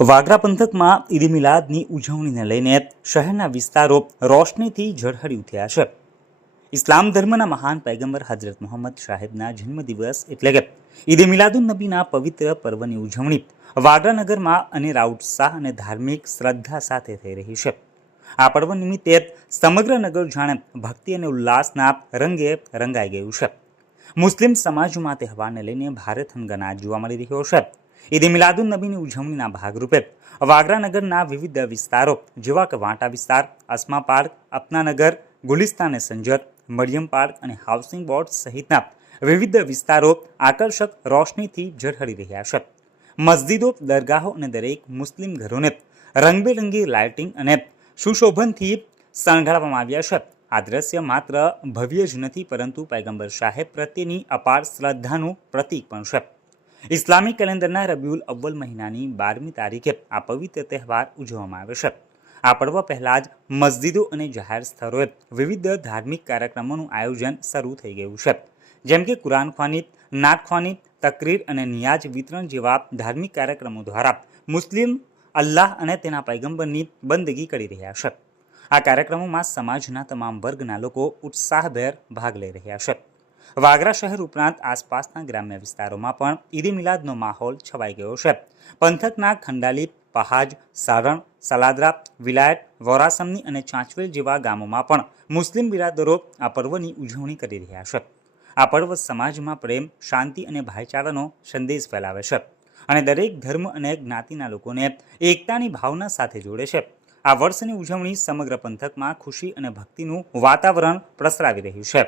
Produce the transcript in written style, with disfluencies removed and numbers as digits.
વાગરા પંથકમાં ઈદ મિલાદની ઉજવણીને લઈને શહેરના વિસ્તારો રોશનીથી ઝળહળી ઉઠ્યા છે. ઇસ્લામ ધર્મના મહાન પૈગંબર હજરત મુહમ્મદ સાહેબના જન્મદિવસ એટલે કે ઈદ મિલાદુન નબીના પવિત્ર પર્વની ઉજવણી વાગરા નગરમાં અનેરા ઉત્સાહ અને ધાર્મિક શ્રદ્ધા સાથે થઈ રહી છે. આ પર્વ નિમિત્તે સમગ્ર નગર જાણે ભક્તિ અને ઉલ્લાસના રંગે રંગાઈ ગયું છે. મુસ્લિમ સમાજમાં તહેવારને લઈને ભારે થનગનાટ જોવા મળી રહ્યો છે. ઈદ મિલાદુન નબીની ઉજવણીના ભાગરૂપે વાગરા નગરના વિવિધ વિસ્તારો જેવા કે વાંટા વિસ્તાર, અસ્મા પાર્ક, અપનાનગર, ગુલિસ્તાન સંજર, મરિયમ પાર્ક અને હાઉસિંગ બોર્ડ સહિતના વિવિધ વિસ્તારો આકર્ષક રોશનીથી ઝળહળી રહ્યા છે. મસ્જિદો, દરગાહો અને દરેક મુસ્લિમ ઘરોને રંગબેરંગી લાઇટિંગ અને સુશોભનથી શણગારવામાં આવ્યા છે. આ દ્રશ્ય માત્ર ભવ્ય જ નથી, પરંતુ પૈગંબર સાહેબ પ્રત્યેની અપાર શ્રદ્ધાનું પ્રતીક પણ છે. ઇસ્લામિક કેલેન્ડરના રબીઉલ અવ્વલ મહિનાની 12મી તારીખે આ પવિત્ર તહેવાર ઉજવવામાં આવે છે. આ પર્વ પહેલાં જ મસ્જિદો અને જાહેર સ્થળોએ વિવિધ ધાર્મિક કાર્યક્રમોનું આયોજન શરૂ થઈ ગયું છે, જેમ કે કુરાન ખ્વાની, નાત ખ્વાની, તકરીર અને નિયાજ વિતરણ જેવા ધાર્મિક કાર્યક્રમો દ્વારા મુસ્લિમ અલ્લાહ અને તેના પૈગંબરની બંદગી કરી રહ્યા છે. આ કાર્યક્રમોમાં સમાજના તમામ વર્ગના લોકો ઉત્સાહભેર ભાગ લઈ રહ્યા છે. વાગરા શહેર ઉપરાંત આસપાસના ગ્રામ્ય વિસ્તારોમાં પણ ઈદ મિલાદનો માહોલ છવાઈ ગયો છે. પંથકના ખંડાલી, પહાજ, સારણ, સલાદરા, વિલાયત, વોરાસમની અને ચાંચવેલ જેવા ગામોમાં પણ મુસ્લિમ બિરાદરો આ પર્વની ઉજવણી કરી રહ્યા છે. આ પર્વ સમાજમાં પ્રેમ, શાંતિ અને ભાઈચારાનો સંદેશ ફેલાવે છે અને દરેક ધર્મ અને જ્ઞાતિના લોકોને એકતાની ભાવના સાથે જોડે છે. આ વર્ષની ઉજવણી સમગ્ર પંથકમાં ખુશી અને ભક્તિનું વાતાવરણ પ્રસરાવી રહ્યું છે.